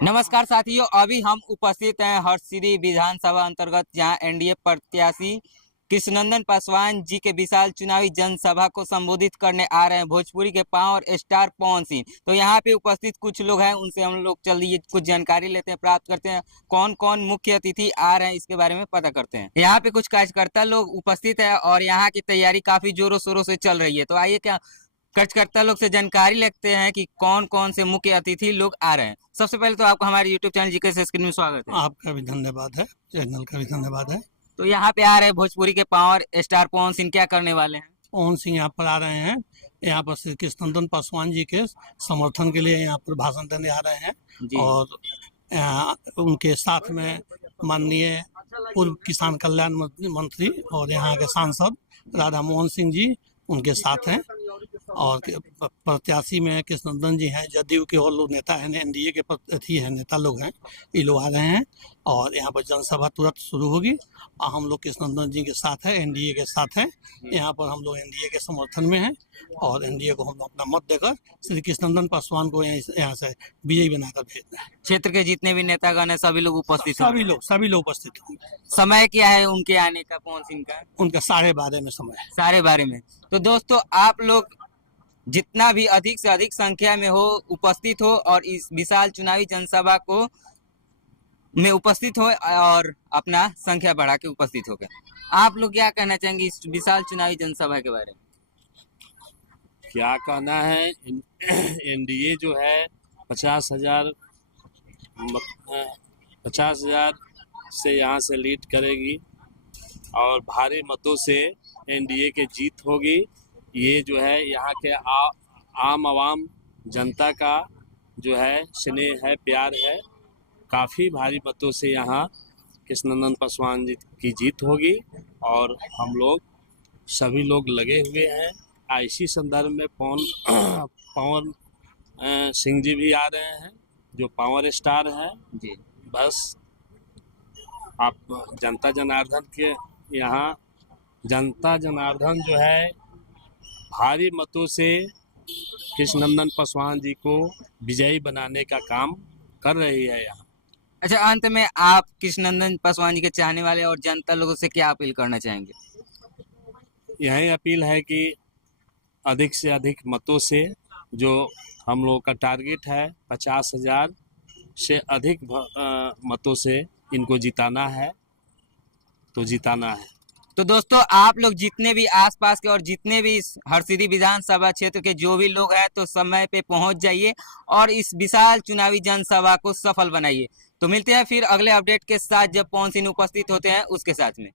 नमस्कार साथियों, अभी हम उपस्थित हैं हर्षिदी विधानसभा अंतर्गत, जहां एनडीए प्रत्याशी कृष्णनंदन पासवान जी के विशाल चुनावी जनसभा को संबोधित करने आ रहे हैं भोजपुरी के पावर स्टार पवन सिंह। तो यहां पे उपस्थित कुछ लोग हैं, उनसे हम लोग चलिए कुछ जानकारी लेते हैं, प्राप्त करते हैं कौन कौन मुख्य अतिथि आ रहे हैं इसके बारे में पता करते हैं। यहाँ पे कुछ कार्यकर्ता लोग उपस्थित है और यहाँ की तैयारी काफी जोरों शोरों से चल रही है। तो आइए क्या कार्यकर्ता लोग से जानकारी लेते हैं कि कौन कौन से मुख्य अतिथि लोग आ रहे हैं। सबसे पहले तो आपका हमारे यूट्यूब चैनल जीके से स्क्रीन में स्वागत है। आपका भी धन्यवाद है, चैनल का भी धन्यवाद है। तो यहाँ पे आ रहे हैं भोजपुरी के पावर स्टार पवन सिंह, क्या करने वाले हैं? पवन सिंह यहाँ पर आ रहे हैं, यहाँ पर श्री कृष्णनंदन पासवान जी के समर्थन के लिए यहाँ पर भाषण देने आ रहे हैं। जी। और उनके साथ में माननीय पूर्व किसान कल्याण मंत्री और यहाँ के सांसद राधा मोहन सिंह जी उनके साथ हैं। और प्रत्याशी में कृष्णनंदन जी हैं, जदयू के और लोग नेता हैं, एनडीए के प्रत्याशी हैं, नेता लोग हैं, ये लोग आ रहे हैं। और यहाँ पर जनसभा तुरंत शुरू होगी और हम लोग कृष्णनंदन जी के साथ हैं, एनडीए के साथ हैं। यहाँ पर हम लोग एनडीए के समर्थन में हैं और एनडीए को हम लोग अपना मत देकर श्री कृष्णनंदन पासवान को यहाँ से विजयी बनाकर भेजना है। क्षेत्र के जितने भी नेतागण है सभी लोग उपस्थित हैं। सभी लोग उपस्थित होंगे। समय क्या है उनके आने का, पवन सिंह का? उनका 12:30 में समय है। 12:30 में। तो दोस्तों, आप लोग जितना भी अधिक से अधिक संख्या में हो, उपस्थित हो और इस विशाल चुनावी जनसभा को में उपस्थित हो और अपना संख्या बढ़ा के उपस्थित हो गए। आप लोग क्या कहना चाहेंगे इस विशाल चुनावी जनसभा के बारे में? क्या कहना है, एनडीए जो है 50,000 से यहाँ से लीड करेगी और भारी मतों से एनडीए के जीत होगी। ये जो है यहाँ के आम आवाम जनता का जो है स्नेह है, प्यार है। काफ़ी भारी मतों से यहाँ कृष्णनंदन पासवान जी की जीत होगी और हम लोग सभी लोग लगे हुए हैं। इसी संदर्भ में पवन सिंह जी भी आ रहे हैं जो पावर स्टार हैं जी। बस आप जनता जनार्दन के यहाँ जनता जनार्दन जो है भारी मतों से कृष्णनंदन पासवान जी को विजयी बनाने का काम कर रही है यहाँ। अच्छा, अंत में आप कृष्णनंदन पासवान जी के चाहने वाले और जनता लोगों से क्या अपील करना चाहेंगे? यही अपील है कि अधिक से अधिक मतों से, जो हम लोग का टारगेट है 50,000 से अधिक मतों से इनको जिताना है, तो जिताना है। तो दोस्तों, आप लोग जितने भी आसपास के और जितने भी इस हरसिद्धि विधानसभा क्षेत्र के जो भी लोग हैं, तो समय पे पहुंच जाइए और इस विशाल चुनावी जनसभा को सफल बनाइए। तो मिलते हैं फिर अगले अपडेट के साथ, जब पवन सिंह उपस्थित होते हैं उसके साथ में।